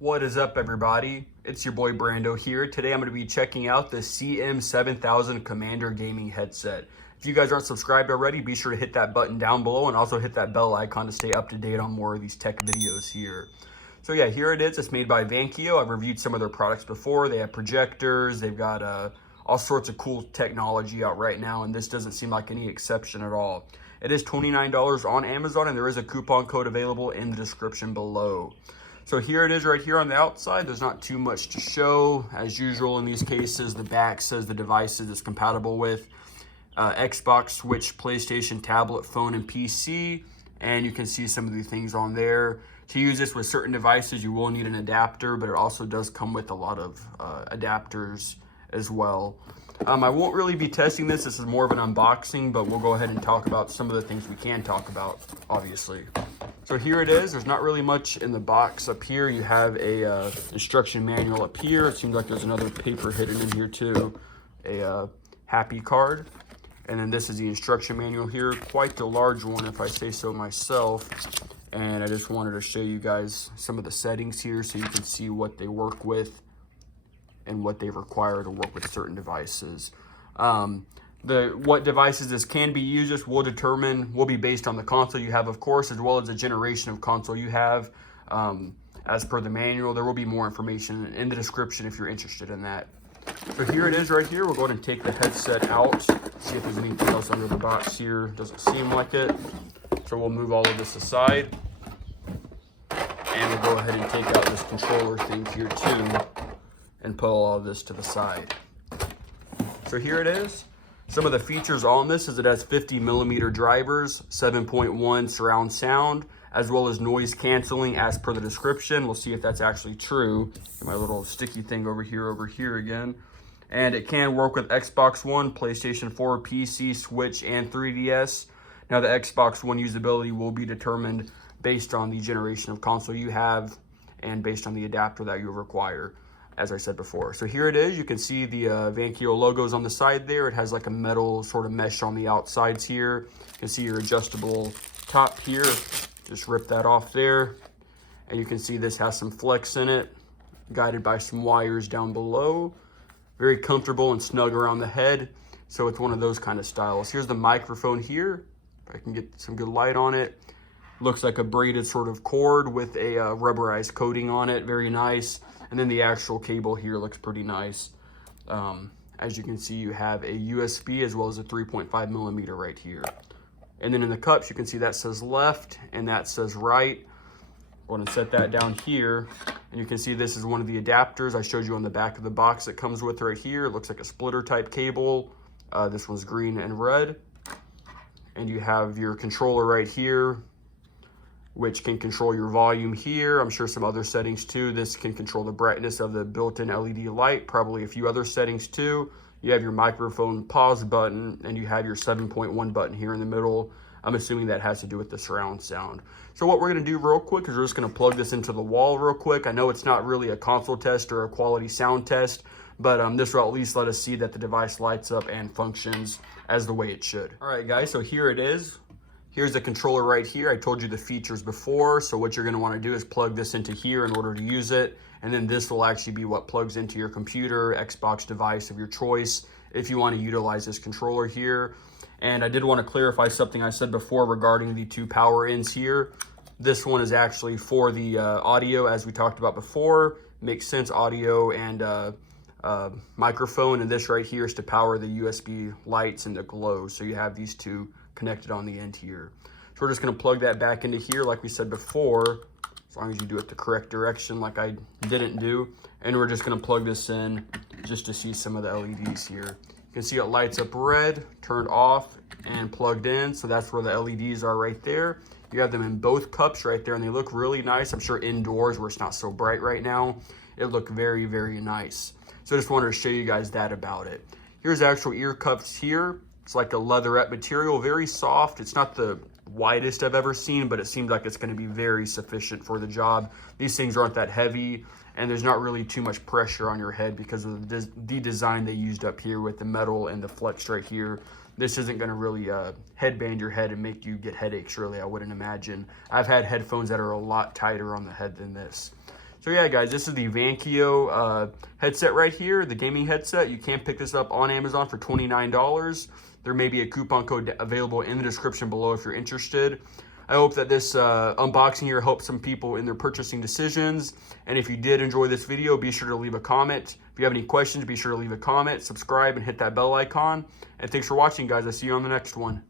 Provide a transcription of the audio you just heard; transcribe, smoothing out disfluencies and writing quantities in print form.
What is up, everybody? It's your boy Brando here. Today I'm going to be checking out the CM7000 Commander gaming headset. If you guys aren't subscribed already, be sure to hit that button down below and also hit that bell icon to stay up to date on more of these tech videos here. So yeah, here it is. It's made by Vankyo. I've reviewed some of their products before. They have projectors. They've got all sorts of cool technology out right now, and this doesn't seem like any exception at all. It is $29 on Amazon, and there is a coupon code available in the description below. So here it is right here on the outside. There's not too much to show. As usual in these cases, the back says the devices it's compatible with. Xbox, Switch, PlayStation, tablet, phone, and PC. And you can see some of the things on there. To use this with certain devices, you will need an adapter, but it also does come with a lot of adapters as well. I won't really be testing this. This is more of an unboxing, but we'll go ahead and talk about some of the things we can talk about, obviously. So here it is. There's not really much in the box. Up here you have a instruction manual up here. It seems like there's another paper hidden in here too, a happy card. And then this is the instruction manual here, quite the large one if I say so myself. And I just wanted to show you guys some of the settings here so you can see what they work with and what they require to work with certain devices. What devices this can be used with will be based on the console you have, of course, as well as the generation of console you have. As per the manual, there will be more information in the description if you're interested in that. So here it is right here. We'll go ahead and take the headset out, see if there's anything else under the box here. Doesn't seem like it. So we'll move all of this aside. And we'll go ahead and take out this controller thing here too and put all of this to the side. So here it is. Some of the features on this is it has 50mm drivers, 7.1 surround sound, as well as noise canceling as per the description. We'll see if that's actually true. My little sticky thing over here again. And it can work with Xbox One, PlayStation 4, PC, Switch, and 3DS. Now the Xbox One usability will be determined based on the generation of console you have and based on the adapter that you require, as I said before. So here it is. You can see the Vankyo logos on the side there. It has like a metal sort of mesh on the outsides here. You can see your adjustable top here. Just rip that off there. And you can see this has some flex in it, guided by some wires down below. Very comfortable and snug around the head. So it's one of those kind of styles. Here's the microphone here. If I can get some good light on it. Looks like a braided sort of cord with a rubberized coating on it. Very nice. And then the actual cable here looks pretty nice. As you can see, you have a USB as well as a 3.5mm right here. And then in the cups, you can see that says left and that says right. I'm going to set that down here. And you can see this is one of the adapters I showed you on the back of the box that comes with right here. It looks like a splitter type cable. This one's green and red. And you have your controller right here, which can control your volume here. I'm sure some other settings too. This can control the brightness of the built-in LED light, probably a few other settings too. You have your microphone pause button, and you have your 7.1 button here in the middle. I'm assuming that has to do with the surround sound. So what we're gonna do real quick is we're just gonna plug this into the wall real quick. I know it's not really a console test or a quality sound test, but this will at least let us see that the device lights up and functions as the way it should. All right, guys, so here it is. Here's the controller right here. I told you the features before. So what you're gonna wanna do is plug this into here in order to use it. And then this will actually be what plugs into your computer, Xbox device of your choice, if you wanna utilize this controller here. And I did wanna clarify something I said before regarding the two power ends here. This one is actually for the audio, as we talked about before. Makes sense, audio and microphone. And this right here is to power the USB lights and the glow. So you have these two connected on the end here. So we're just going to plug that back into here like we said before, as long as you do it the correct direction like I didn't do. And we're just going to plug this in just to see some of the LEDs here. You can see it lights up red, turned off and plugged in. So that's where the LEDs are right there. You have them in both cups right there and they look really nice. I'm sure indoors where it's not so bright right now, it looked very, very nice. So I just wanted to show you guys that about it. Here's the actual ear cups here. It's like a leatherette material, very soft. It's not the widest I've ever seen, but it seems like it's going to be very sufficient for the job. These things aren't that heavy, and there's not really too much pressure on your head because of the design they used up here with the metal and the flex right here. This isn't going to really headband your head and make you get headaches, really, I wouldn't imagine. I've had headphones that are a lot tighter on the head than this. So yeah, guys, this is the Vankyo headset right here, the gaming headset. You can pick this up on Amazon for $29. There may be a coupon code available in the description below if you're interested. I hope that this unboxing here helps some people in their purchasing decisions. And if you did enjoy this video, be sure to leave a comment. If you have any questions, be sure to leave a comment, subscribe, and hit that bell icon. And thanks for watching, guys. I'll see you on the next one.